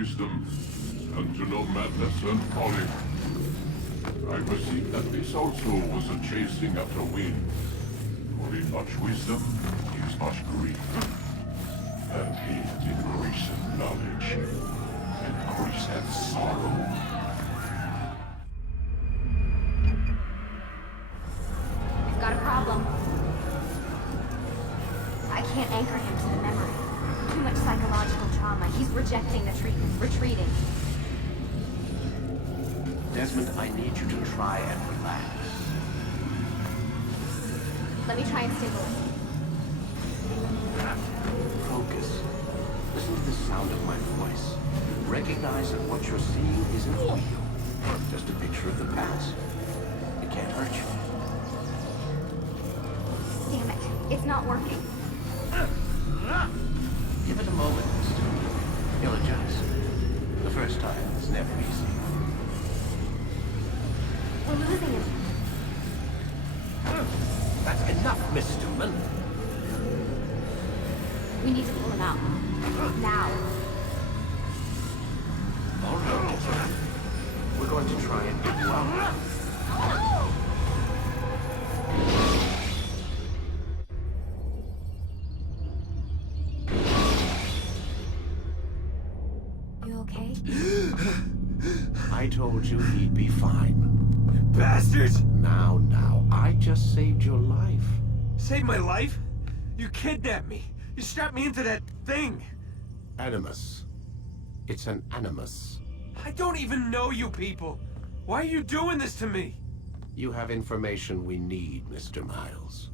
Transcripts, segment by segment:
wisdom, and to know madness and folly. I perceive that this also was a chasing after wind. For in much wisdom is much grief, and hid increaseth knowledge, increaseth sorrow. I've got a problem. I can't anchor him to the memory. Too much psychological trauma. He's rejecting the treatment, retreating. Desmond, I need you to try and relax. Let me try and stabilize. Focus. Listen to the sound of my voice. Recognize that what you're seeing isn't real. Just a picture of the past. It can't hurt you. Damn it. It's not working. Give it a moment, mister. You'll adjust. The first time is never easy. We're losing him. That's enough, Mr. Stillman. We need to pull him out. Now. All right, Desmond. We're going to try and get you out. You okay? I told you he'd be fine. Bastards! Now, I just saved your life. Saved my life? You kidnapped me. You strapped me into that thing. Animus. It's an animus. I don't even know you people. Why are you doing this to me? You have information we need, Mr. Miles.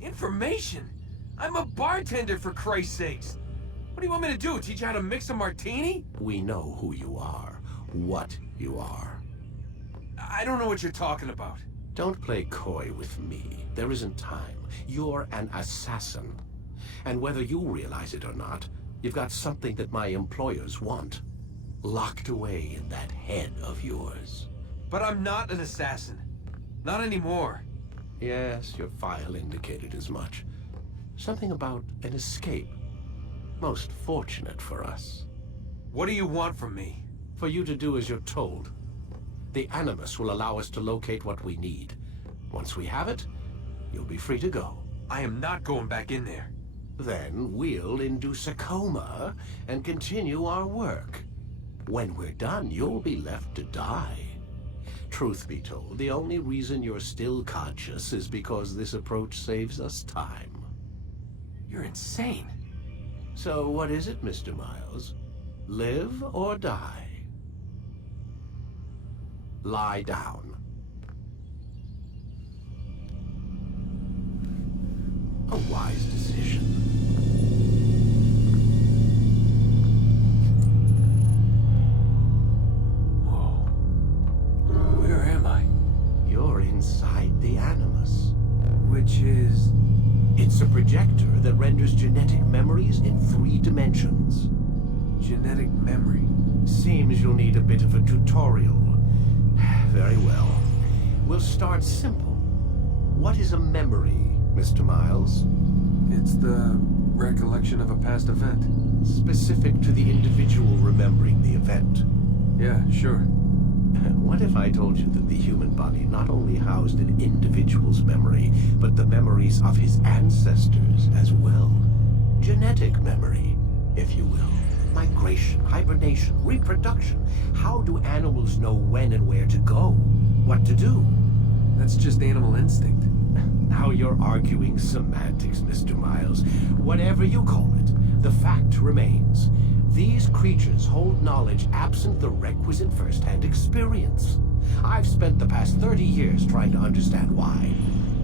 Information? I'm a bartender, for Christ's sakes. What do you want me to do? Teach you how to mix a martini? We know who you are, what you are. I don't know what you're talking about. Don't play coy with me. There isn't time. You're an assassin. And whether you realize it or not, you've got something that my employers want. Locked away in that head of yours. But I'm not an assassin. Not anymore. Yes, your file indicated as much. Something about an escape. Most fortunate for us. What do you want from me? For you to do as you're told. The Animus will allow us to locate what we need. Once we have it, you'll be free to go. I am not going back in there. Then we'll induce a coma and continue our work. When we're done, you'll be left to die. Truth be told, the only reason you're still conscious is because this approach saves us time. You're insane. So what is it, Mr. Miles? Live or die? Lie down. A wise decision. Whoa. Where am I? You're inside the Animus. Which is... It's a projector that renders genetic memories in 3 dimensions. genetic memory. Seems you'll need a bit of a tutorial. Very well. We'll start simple. What is a memory, Mr. Miles? It's the recollection of a past event. Specific to the individual remembering the event. Yeah, sure. What if I told you that the human body not only housed an individual's memory, but the memories of his ancestors as well? Genetic memory, if you will. Migration, hibernation, reproduction. How do animals know when and where to go? What to do? That's just animal instinct. Now you're arguing semantics, Mr. Miles. Whatever you call it, the fact remains. These creatures hold knowledge absent the requisite first-hand experience. I've spent the past 30 years trying to understand why.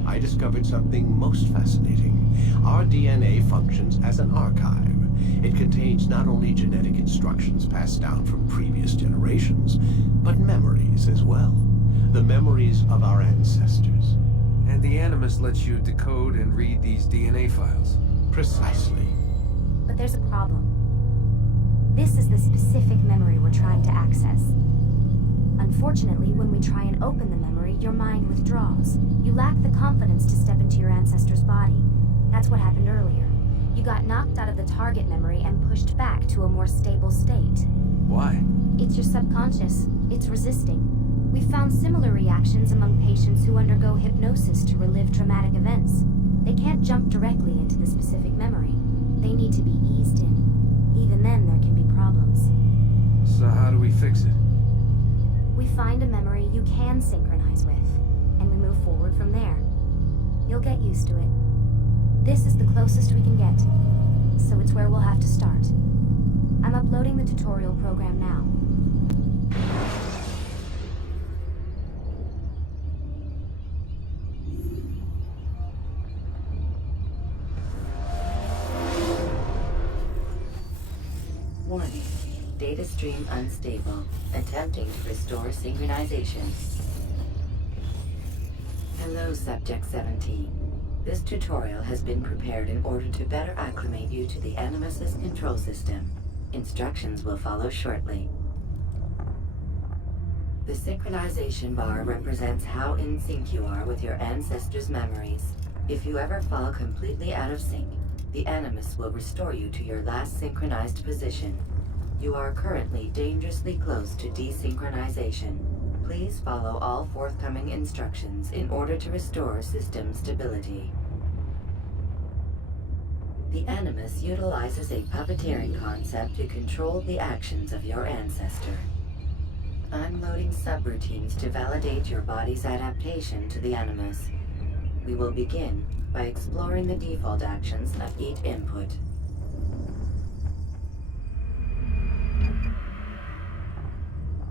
I discovered something most fascinating. Our DNA functions as an archive. It contains not only genetic instructions passed down from previous generations, but memories as well. The memories of our ancestors. And the Animus lets you decode and read these DNA files. Precisely. But there's a problem. This is the specific memory we're trying to access. Unfortunately, when we try and open the memory, your mind withdraws. You lack the confidence to step into your ancestor's body. That's what happened earlier. You got knocked out of the target memory and pushed back to a more stable state. It's your subconscious. It's resisting. We've found similar reactions among patients who undergo hypnosis to relive traumatic events. They can't jump directly into the specific memory. They need to be eased in. Even then, there can be problems. So how do we fix it? We find a memory you can synchronize with, and we move forward from there. You'll get used to it. This is the closest we can get, so it's where we'll have to start. I'm uploading the tutorial program now. Warning. Data stream unstable. Attempting to restore synchronization. Hello, Subject 17. This tutorial has been prepared in order to better acclimate you to the Animus's control system. Instructions will follow shortly. The synchronization bar represents how in sync you are with your ancestors' memories. If you ever fall completely out of sync, the Animus will restore you to your last synchronized position. You are currently dangerously close to desynchronization. Please follow all forthcoming instructions in order to restore system stability. The Animus utilizes a puppeteering concept to control the actions of your ancestor. I'm loading subroutines to validate your body's adaptation to the Animus. We will begin by exploring the default actions of each input.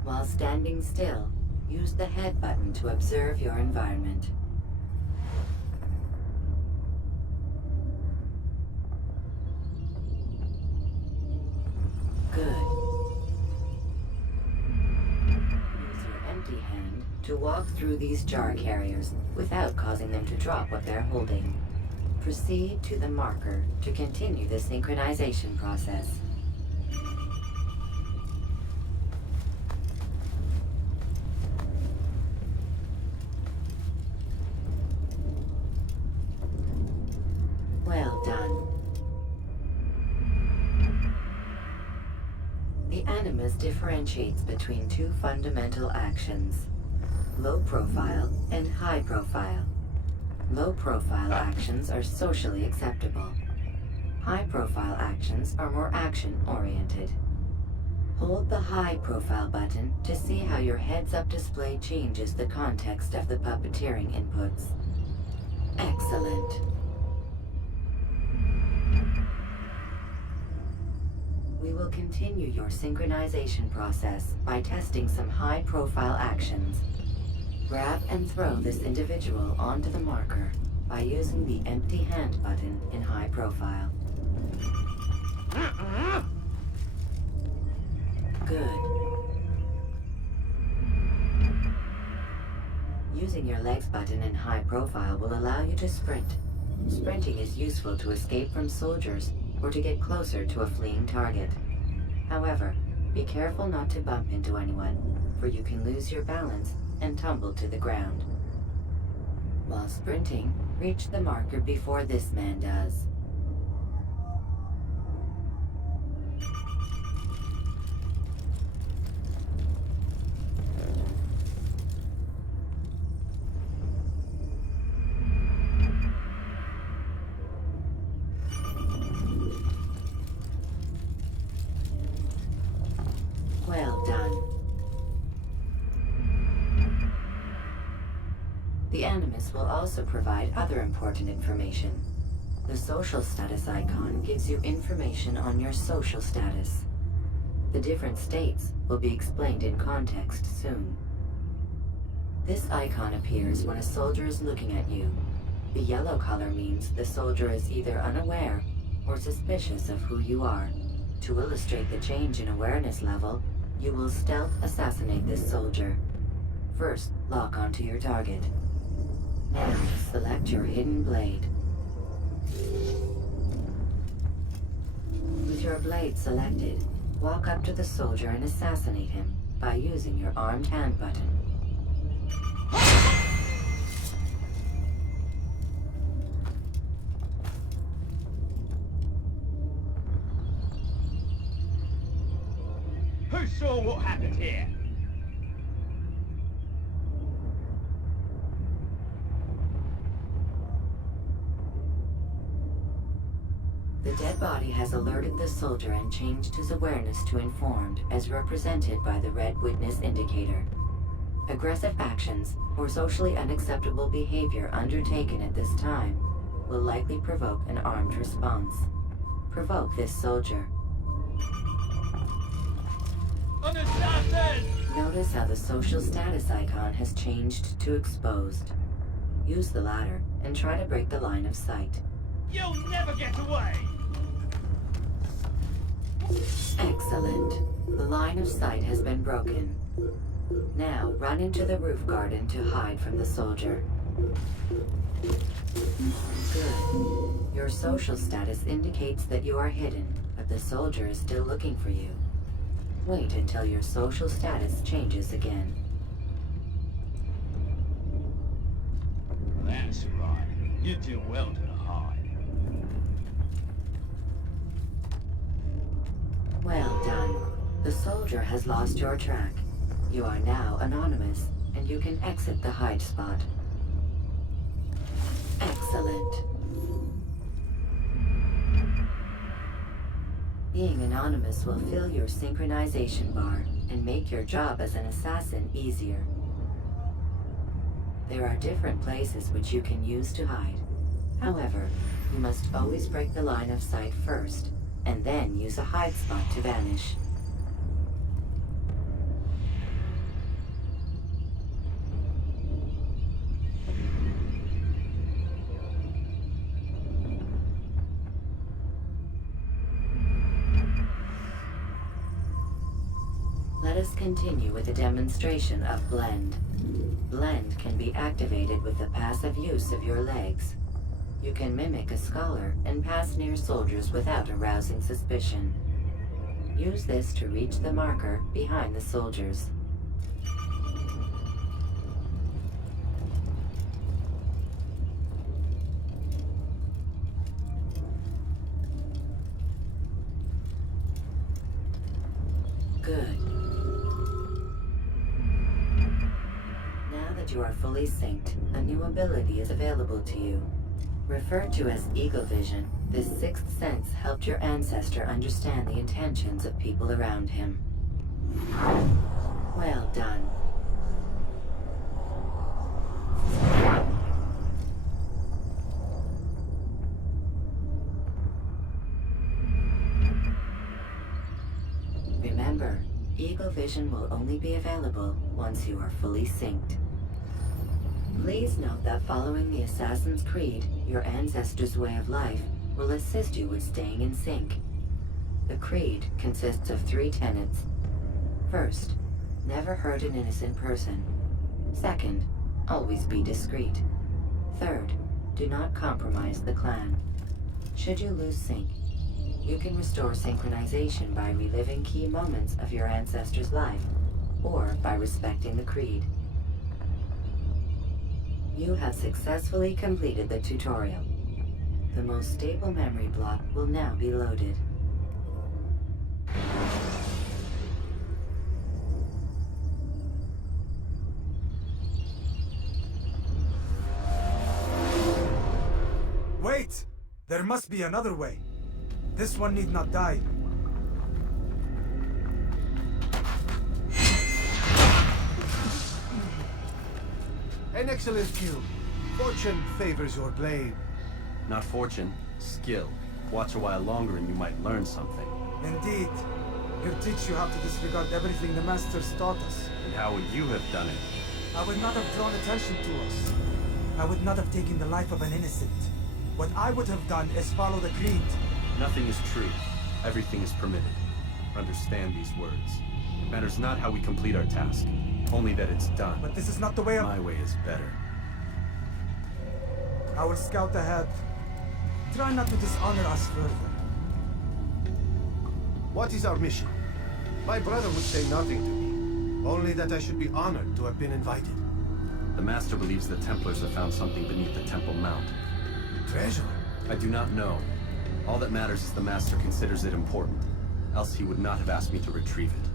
While standing still, use the head button to observe your environment. Good. Use your empty hand to walk through these jar carriers without causing them to drop what they're holding. Proceed to the marker to continue the synchronization process. Well done. The Animus differentiates between two fundamental actions: low profile and high profile. Low profile actions are socially acceptable. High profile actions are more action-oriented. Hold the high profile button to see how your heads-up display changes the context of the puppeteering inputs. Excellent. We will continue your synchronization process by testing some high-profile actions. Grab and throw this individual onto the marker by using the empty hand button in high profile. Good. Using your legs button in high profile will allow you to sprint. Sprinting is useful to escape from soldiers or to get closer to a fleeing target. However, be careful not to bump into anyone, for you can lose your balance and tumble to the ground. While sprinting, reach the marker before this man does. Well done. The Animus will also provide other important information. The social status icon gives you information on your social status. The different states will be explained in context soon. This icon appears when a soldier is looking at you. The yellow color means the soldier is either unaware or suspicious of who you are. To illustrate the change in awareness level, you will stealth assassinate this soldier. First, lock onto your target. Now, select your hidden blade. With your blade selected, walk up to the soldier and assassinate him by using your armed hand button. HISH! saw what happened here. The dead body has alerted the soldier and changed his awareness to informed, as represented by the red witness indicator. Aggressive actions or socially unacceptable behavior undertaken at this time will likely provoke an armed response. Provoke this soldier. An assassin! Notice how the social status icon has changed to exposed. Use the latter and try to break the line of sight. You'll never get away! Excellent. The line of sight has been broken. Now, run into the roof garden to hide from the soldier. Good. Your social status indicates that you are hidden, but the soldier is still looking for you. Wait until your social status changes again. That's right. You do well to hide. Well done. The soldier has lost your track. You are now anonymous, and you can exit the hide spot. Excellent. Being anonymous will fill your synchronization bar and make your job as an assassin easier. There are different places which you can use to hide. However, you must always break the line of sight first, and then use a hide spot to vanish. Let us continue with a demonstration of Blend. Blend can be activated with the passive use of your legs. You can mimic a scholar and pass near soldiers without arousing suspicion. Use this to reach the marker behind the soldiers. Good. Now that you are fully synced, a new ability is available to you. Referred to as Eagle Vision, this sixth sense helped your ancestor understand the intentions of people around him. Well done. Remember, Eagle Vision will only be available once you are fully synced. Please note that following the Assassin's Creed, your ancestors' way of life will assist you with staying in sync. The Creed consists of 3 tenets. First, never hurt an innocent person. Second, always be discreet. Third, do not compromise the clan. Should you lose sync, you can restore synchronization by reliving key moments of your ancestor's life, or by respecting the Creed. You have successfully completed the tutorial. The most stable memory block will now be loaded. Wait! There must be another way. This one need not die. An excellent kill. Fortune favors your blade. Not fortune, skill. Watch a while longer and you might learn something. Indeed. He'll teach you how to disregard everything the Masters taught us. And how would you have done it? I would not have drawn attention to us. I would not have taken the life of an innocent. What I would have done is follow the Creed. Nothing is true. Everything is permitted. Understand these words. It matters not how we complete our task, only that it's done. But this is not the way of... My way is better. I will scout ahead. Try not to dishonor us further. What is our mission? My brother would say nothing to me. Only that I should be honored to have been invited. The Master believes the Templars have found something beneath the Temple Mount. Treasure? I do not know. All that matters is the Master considers it important. Else he would not have asked me to retrieve it.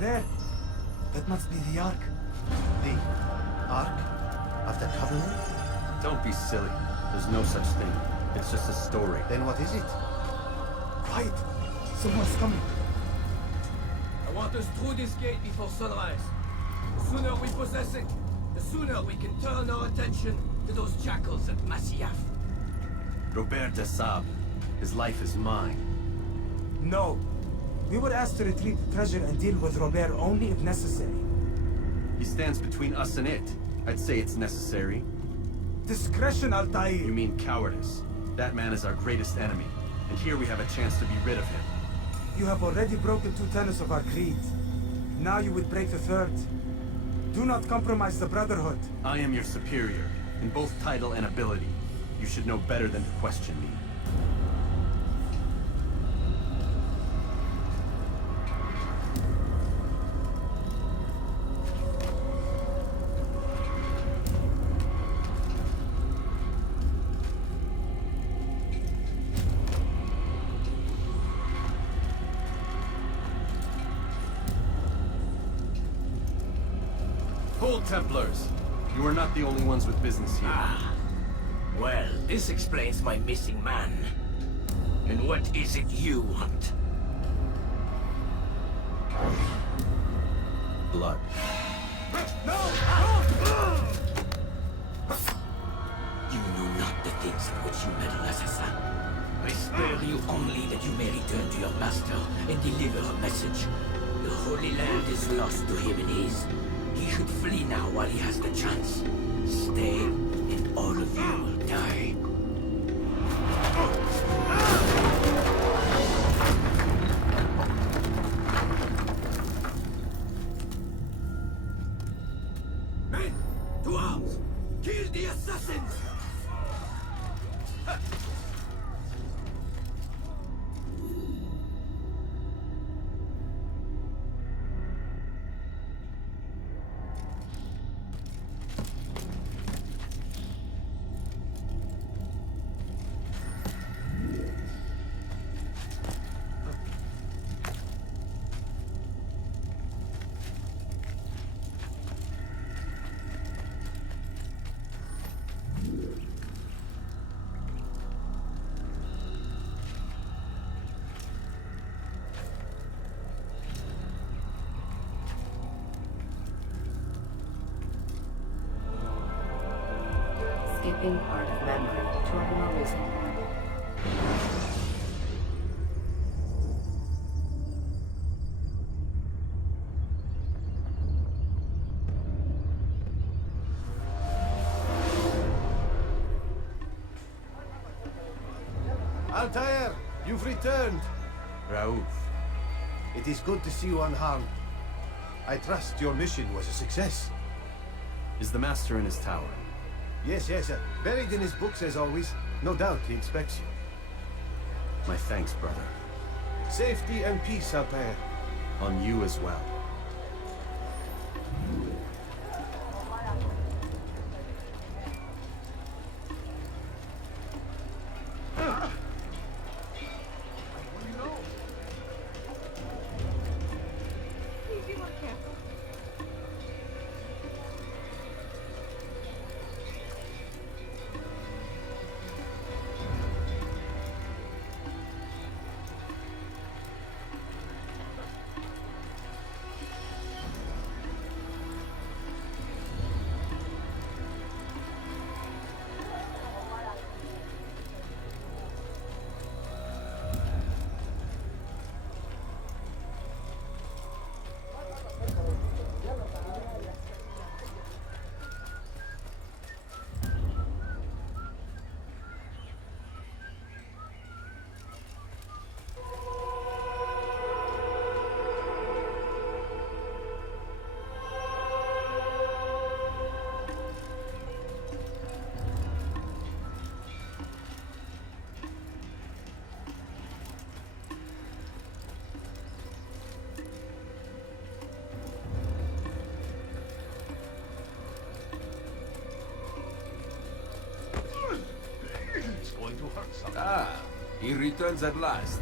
There. That must be the Ark. The Ark of the Covenant? Don't be silly. There's no such thing. It's just a story. Then what is it? Quiet. Someone's coming. I want us through this gate before sunrise. The sooner we possess it, the sooner we can turn our attention to those jackals at Masyaf. Robert de Sable. His life is mine. No. We were asked to retrieve the treasure and deal with Robert only if necessary. He stands between us and it. I'd say it's necessary. Discretion, Altair. You mean cowardice. That man is our greatest enemy, and here we have a chance to be rid of him. You have already broken 2 tenets of our creed. Now you would break the 3rd. Do not compromise the Brotherhood. I am your superior, in both title and ability. You should know better than to question me. Hold, Templars! You are not the only ones with business here. Ah. Well, this explains my missing man. And what is it you want? Blood. You know not the things of which you meddle, assassin. I spare you only that you may return to your master and deliver a message. The Holy Land is lost to him and his. He should flee now while he has the chance. Stay, and all of you will die. Men, to arms! Kill the assassins! Skipping part of memory to a more recent one. Altair, you've returned. Raouf. It is good to see you unharmed. I trust your mission was a success. Is the Master in his tower? Yes, buried in his books as always. No doubt he expects you. My thanks, brother. Safety and peace, Altair. On you as well. Ah, he returns at last.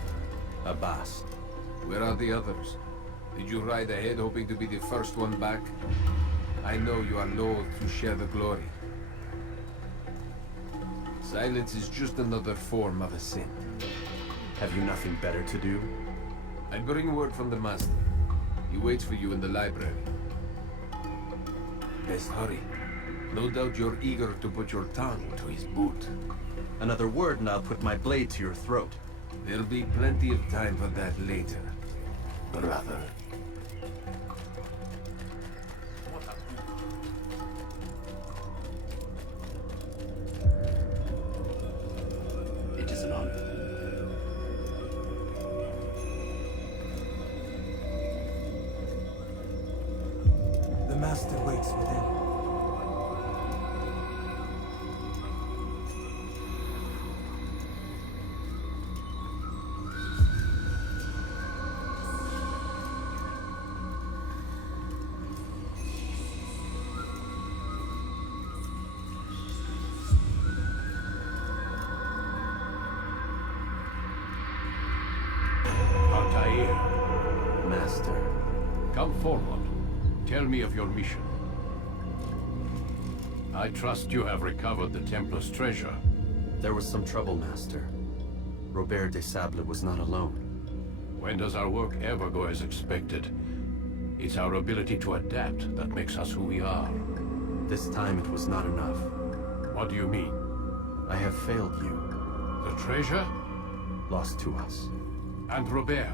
Abbas. Where are the others? Did you ride ahead hoping to be the first one back? I know you are loath to share the glory. Silence is just another form of assent. Have you nothing better to do? I bring word from the Master. He waits for you in the library. Best hurry. No doubt you're eager to put your tongue to his boot. Another word and I'll put my blade to your throat. There'll be plenty of time for that later, brother. It is an honor. The Master waits within. Altair, Master. come forward. Tell me of your mission. I trust you have recovered the Templar's treasure. There was some trouble, Master. Robert de Sable was not alone. When does our work ever go as expected? It's our ability to adapt that makes us who we are. This time it was not enough. What do you mean? I have failed you. The treasure? Lost to us. And Robert?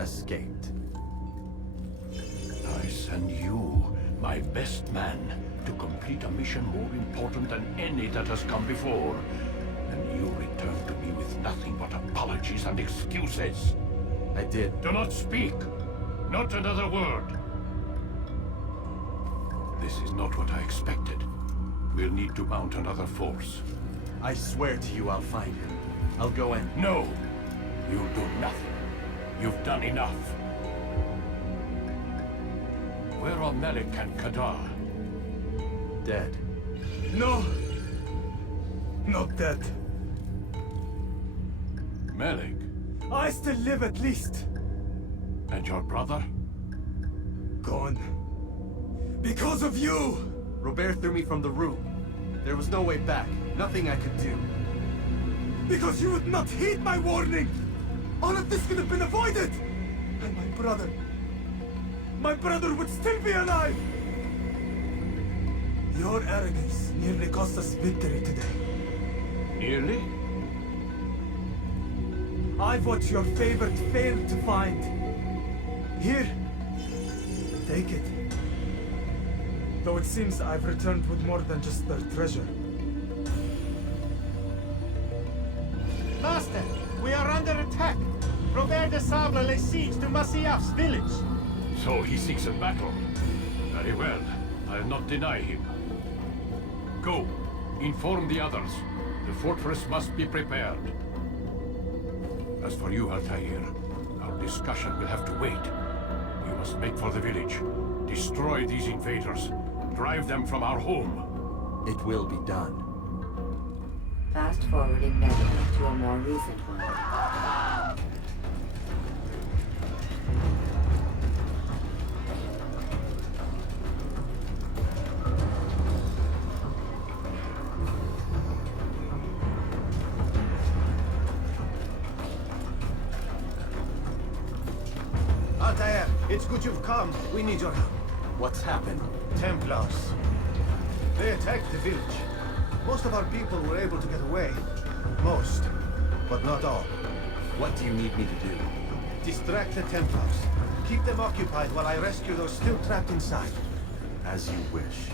Escaped. I send you, my best man, to complete a mission more important than any that has come before. And you return to me with nothing but apologies and excuses. I did. Do not speak. Not another word. This is not what I expected. We'll need to mount another force. I swear to you I'll find him. I'll go in. No! You'll do nothing. You've done enough. Where are Malik and Kadar? Dead. No! Not dead. Malik? I still live at least. And your brother? Gone. Because of you! Robert threw me from the room. There was no way back. Nothing I could do. Because you would not heed my warning! All of this could have been avoided! And my brother... my brother would still be alive! Your arrogance nearly cost us victory today. Nearly? I've what your favorite failed to find. Here. Take it. Though it seems I've returned with more than just their treasure. Master, we are under attack. Robert de Sable lays siege to Masyaf's village. So he seeks a battle. Very well. I'll not deny him. Go. Inform the others. The fortress must be prepared. As for you, Altair, our discussion will have to wait. We must make for the village. Destroy these invaders. Drive them from our home. It will be done. Fast forwarding memory to a more recent one. Altair, it's good you've come. We need your help. What's happened? Templars. They attacked the village. Most of our people were able to get away. Most, but not all. What do you need me to do? Distract the Templars. Keep them occupied while I rescue those still trapped inside. As you wish.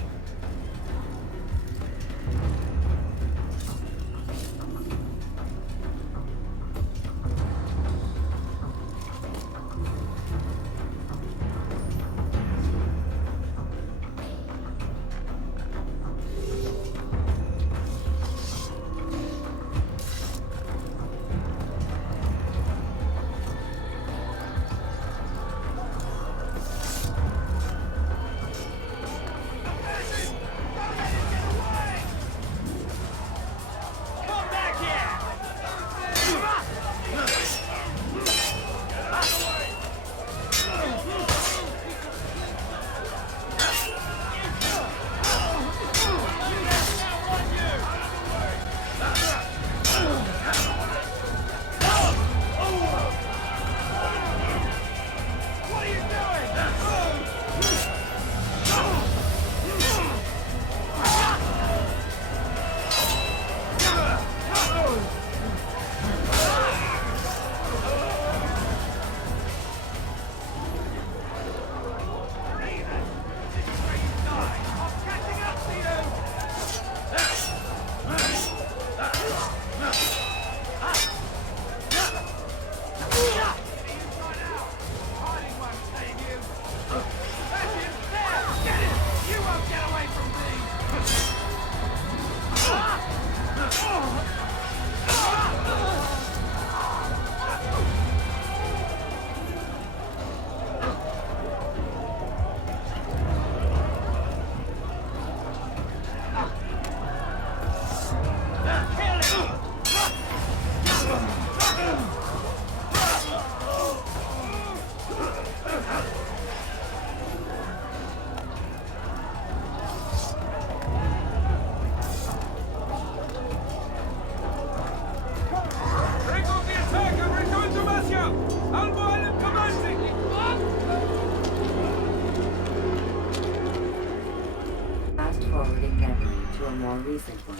a more recent one.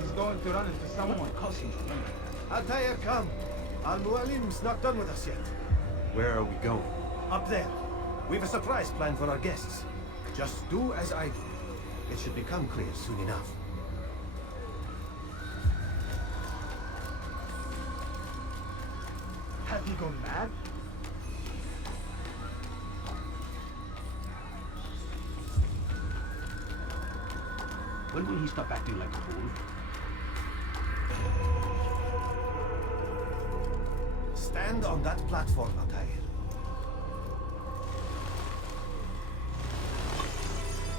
He's going to run into someone. Altair, come. Al-Mualim's not done with us yet. Where are we going? Up there. We've a surprise plan for our guests. Just do as I do. It should become clear soon enough. Have you gone mad? When will he stop acting like a fool? Stand on that platform, Altair.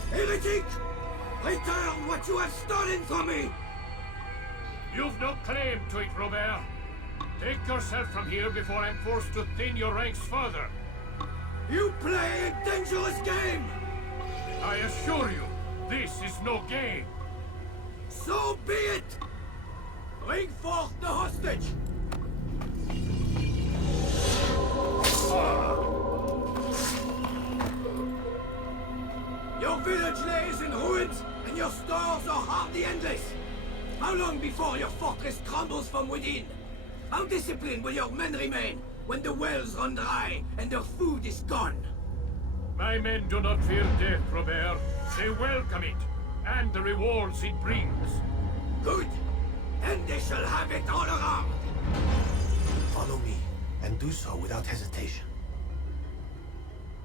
Heretic! Return what you have stolen from me! You've no claim to it, Robert. Take yourself from here before I'm forced to thin your ranks further. You play a dangerous game! I assure you, this is no game. So be it! Bring forth the hostage! Your village lays in ruins, and your stores are hardly endless. How long before your fortress crumbles from within? How disciplined will your men remain when the wells run dry and their food is gone? My men do not fear death, Robert. They welcome it, and the rewards it brings. Good! And they shall have it all around! Follow me, and do so without hesitation.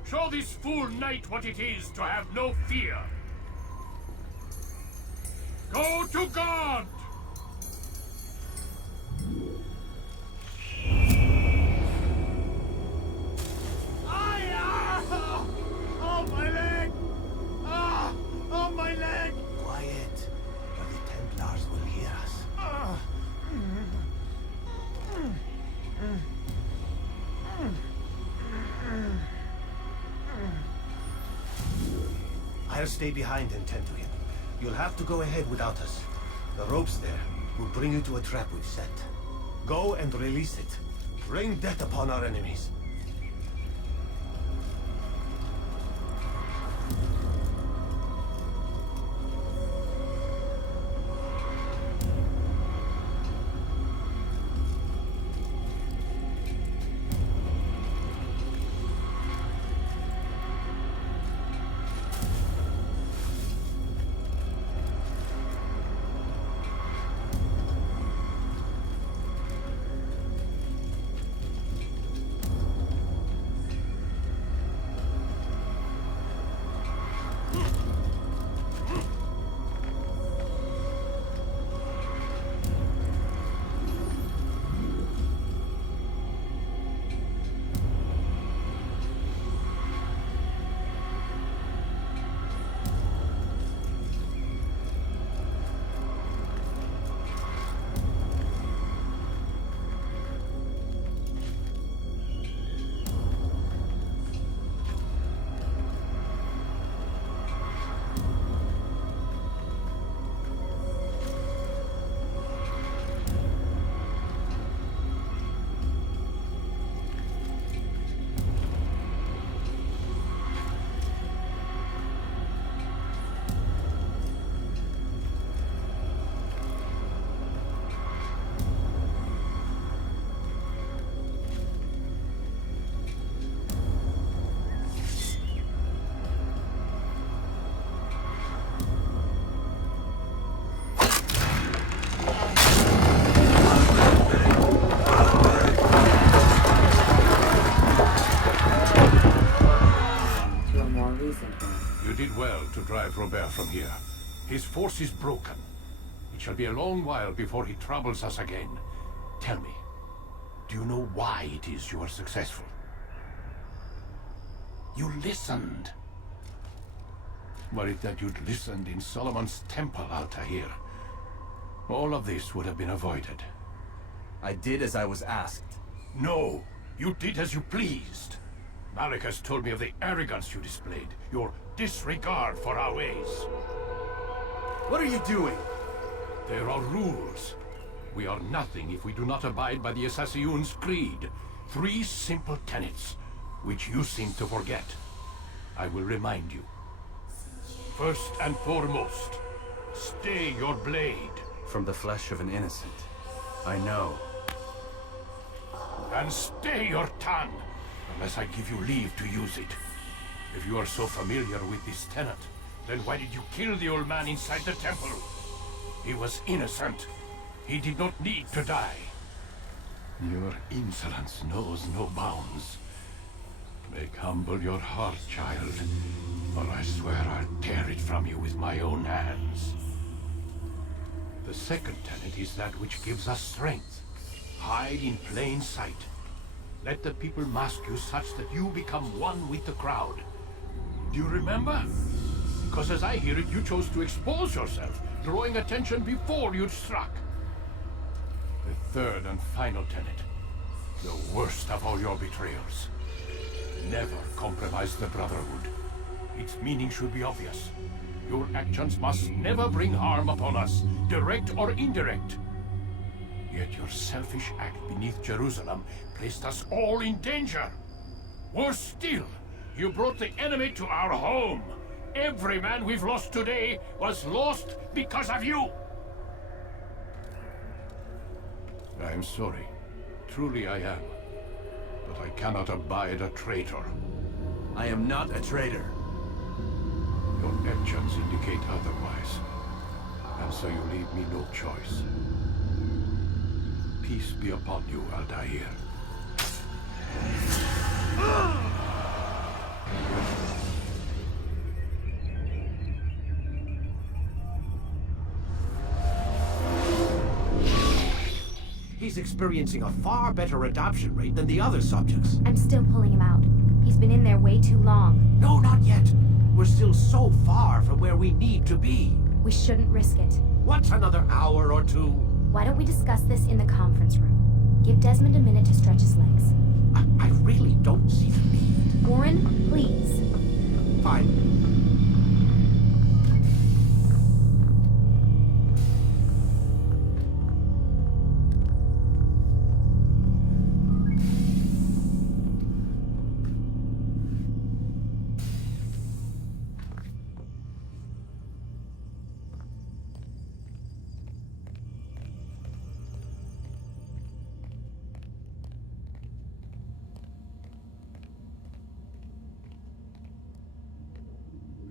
Show this fool knight what it is to have no fear. Go to God! Oh, my leg! Ah! Oh, my leg! Quiet, or the Templars will hear us. I'll stay behind and tend to him. You'll have to go ahead without us. The ropes there will bring you to a trap we've set. Go and release it. Bring death upon our enemies. To drive Robert from here. His force is broken. It shall be a long while before he troubles us again. Tell me, do you know why it is you are successful? You listened. Were it that you'd listened in Solomon's temple, Altair, all of this would have been avoided. I did as I was asked. No, you did as you pleased. Malik has told me of the arrogance you displayed, your disregard for our ways. What are you doing? There are rules. We are nothing if we do not abide by the Assassin's creed. 3 simple tenets. which you seem to forget. I will remind you. First and foremost, stay your blade. From the flesh of an innocent. I know. And stay your tongue, unless I give you leave to use it. If you are so familiar with this tenant, then why did you kill the old man inside the temple? He was innocent. He did not need to die. Your insolence knows no bounds. Make humble your heart, child, or I swear I'll tear it from you with my own hands. The second tenet is that which gives us strength. Hide in plain sight. Let the people mask you such that you become one with the crowd. Do you remember? Because as I hear it, you chose to expose yourself, drawing attention before you'd struck. The third and final tenet. The worst of all your betrayals. Never compromise the Brotherhood. Its meaning should be obvious. Your actions must never bring harm upon us, direct or indirect. Yet your selfish act beneath Jerusalem placed us all in danger. Worse still, you brought the enemy to our home. Every man we've lost today was lost because of you. I am sorry. Truly I am. But I cannot abide a traitor. I am not a traitor. Your actions indicate otherwise. And so you leave me no choice. Peace be upon you, Altair. He's experiencing a far better adoption rate than the other subjects. I'm still pulling him out. He's been in there way too long. No, not yet. We're still so far from where we need to be. We shouldn't risk it. What's another hour or two? Why don't we discuss this in the conference room? Give Desmond a minute to stretch his legs. I really don't see the need. Warren, please. Fine.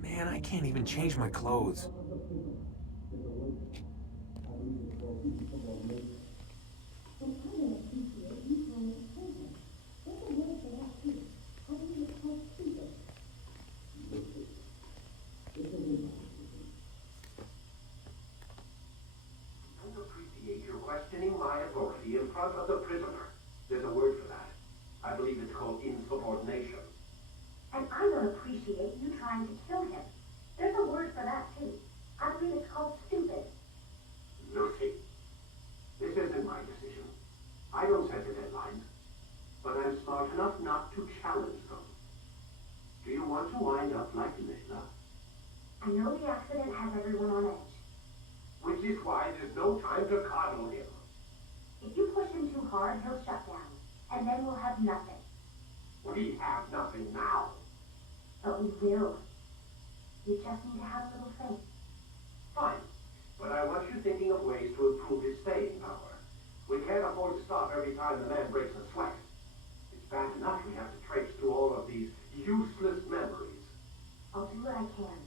Man, I can't even change my clothes. Appreciate your questioning my authority in front of the prisoner. There's a word for that. I believe it's called insubordination. And I don't appreciate you trying to kill him. There's a word for that, too. I believe it's called stupid. Lucy, this isn't my decision. I don't set the deadlines. But I'm smart enough not to challenge them. Do you want to wind up like Layla? I know the accident has everyone on edge. Which is why there's no time to coddle him. If you push him too hard, he'll shut down. And then we'll have nothing. We have nothing now. But we will. You just need to have a little faith. Fine. But I want you thinking of ways to improve his staying power. We can't afford to stop every time the man breaks a sweat. It's bad enough we have to traipse through all of these useless memories. I'll do what I can.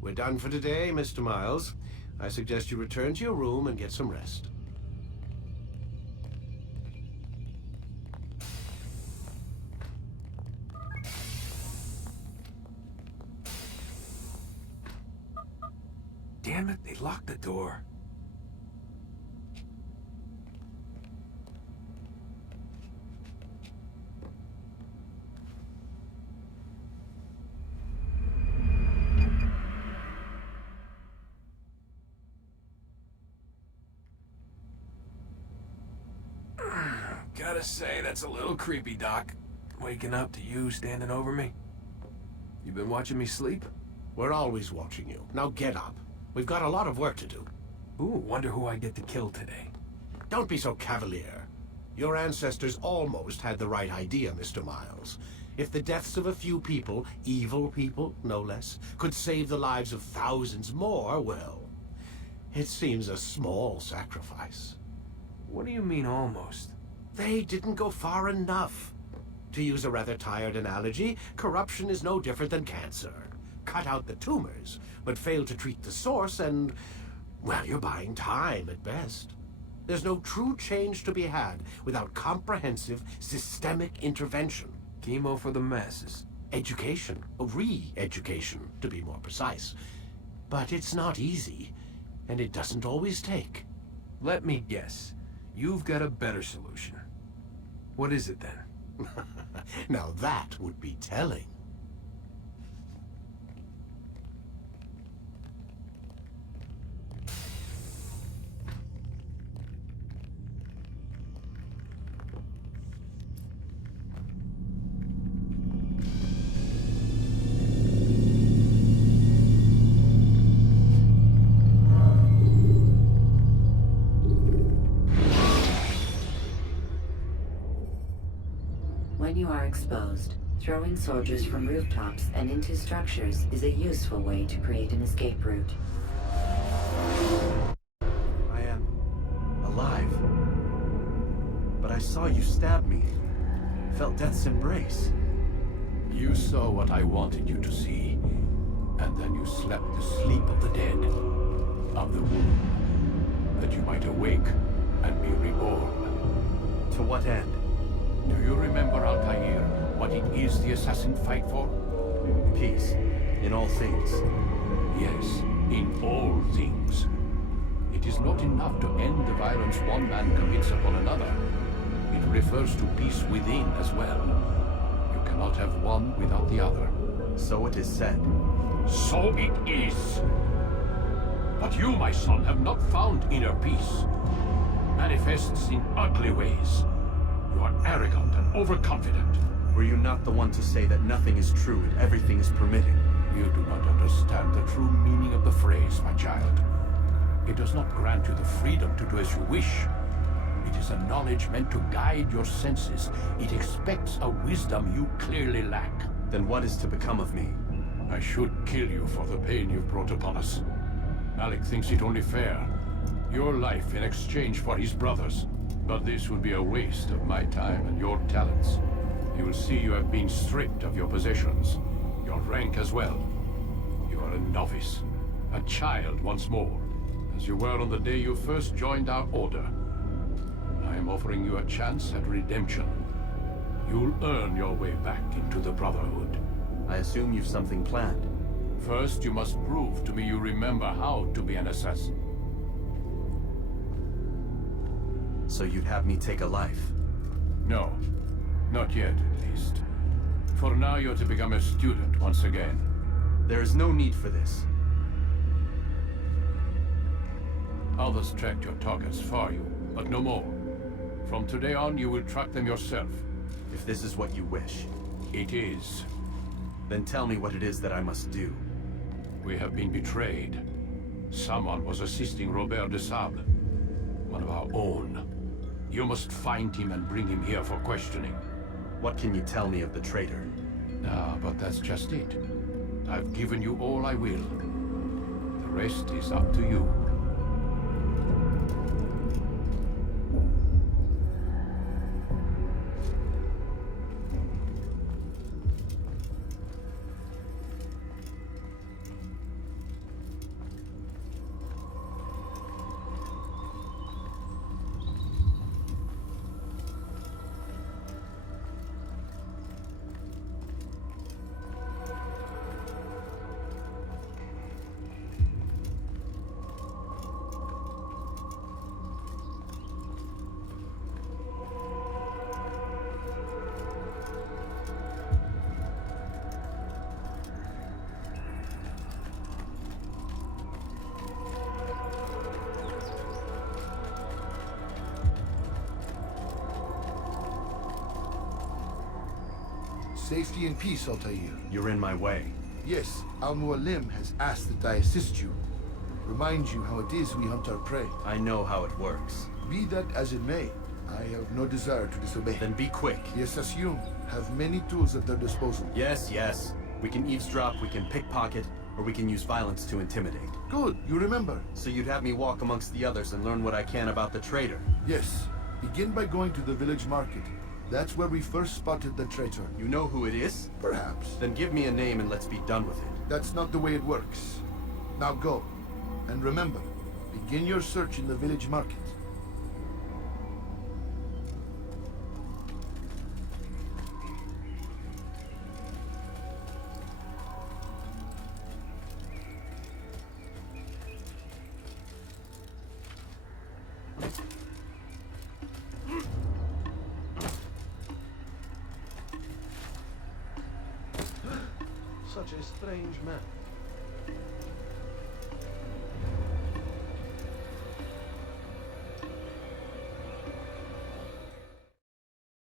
We're done for today, Mr. Miles. I suggest you return to your room and get some rest. Damn it, they locked the door. Gotta say, that's a little creepy, Doc. Waking up to you standing over me. You been watching me sleep? We're always watching you. Now get up. We've got a lot of work to do. Ooh, wonder who I get to kill today. Don't be so cavalier. Your ancestors almost had the right idea, Mr. Miles. If the deaths of a few people, evil people, no less, could save the lives of thousands more, well, it seems a small sacrifice. What do you mean, almost? They didn't go far enough. To use a rather tired analogy, corruption is no different than cancer. Cut out the tumors, but fail to treat the source and, well, you're buying time at best. There's no true change to be had without comprehensive, systemic intervention. Chemo for the masses. Education, re-education, to be more precise. But it's not easy, and it doesn't always take. Let me guess. You've got a better solution. What is it then? Now that would be telling. When you are exposed, throwing soldiers from rooftops and into structures is a useful way to create an escape route. I am alive. But I saw you stab me. Felt death's embrace. You saw what I wanted you to see, and then you slept the sleep of the dead, of the womb, that you might awake and be reborn. To what end? Do you remember, Altair, what it is the assassin fight for? Peace. In all things. Yes, in all things. It is not enough to end the violence one man commits upon another. It refers to peace within as well. You cannot have one without the other. So it is said. So it is. But you, my son, have not found inner peace. Manifests in ugly ways. You are arrogant and overconfident. Were you not the one to say that nothing is true and everything is permitted? You do not understand the true meaning of the phrase, my child. It does not grant you the freedom to do as you wish. It is a knowledge meant to guide your senses. It expects a wisdom you clearly lack. Then what is to become of me? I should kill you for the pain you've brought upon us. Malik thinks it only fair. Your life in exchange for his brother's. But this would be a waste of my time and your talents. You will see you have been stripped of your possessions, your rank as well. You are a novice, a child once more, as you were on the day you first joined our order. I am offering you a chance at redemption. You'll earn your way back into the Brotherhood. I assume you've something planned. First, you must prove to me you remember how to be an assassin. So you'd have me take a life? No. Not yet, at least. For now, you're to become a student once again. There is no need for this. Others tracked your targets for you, but no more. From today on, you will track them yourself. If this is what you wish. It is. Then tell me what it is that I must do. We have been betrayed. Someone was assisting Robert de Sable, one of our own. You must find him and bring him here for questioning. What can you tell me of the traitor? Ah, but that's just it. I've given you all I will. The rest is up to you. Safety and peace, Altair. You're in my way. Yes, Al-Mualim has asked that I assist you. Remind you how it is we hunt our prey. I know how it works. Be that as it may, I have no desire to disobey. Then be quick. The Assassin have many tools at their disposal. Yes, yes. We can eavesdrop, we can pickpocket, or we can use violence to intimidate. Good, you remember. So you'd have me walk amongst the others and learn what I can about the traitor? Yes. Begin by going to the village market. That's where we first spotted the traitor. You know who it is? Perhaps. Then give me a name and let's be done with it. That's not the way it works. Now go. And remember, begin your search in the village market. Such a strange man.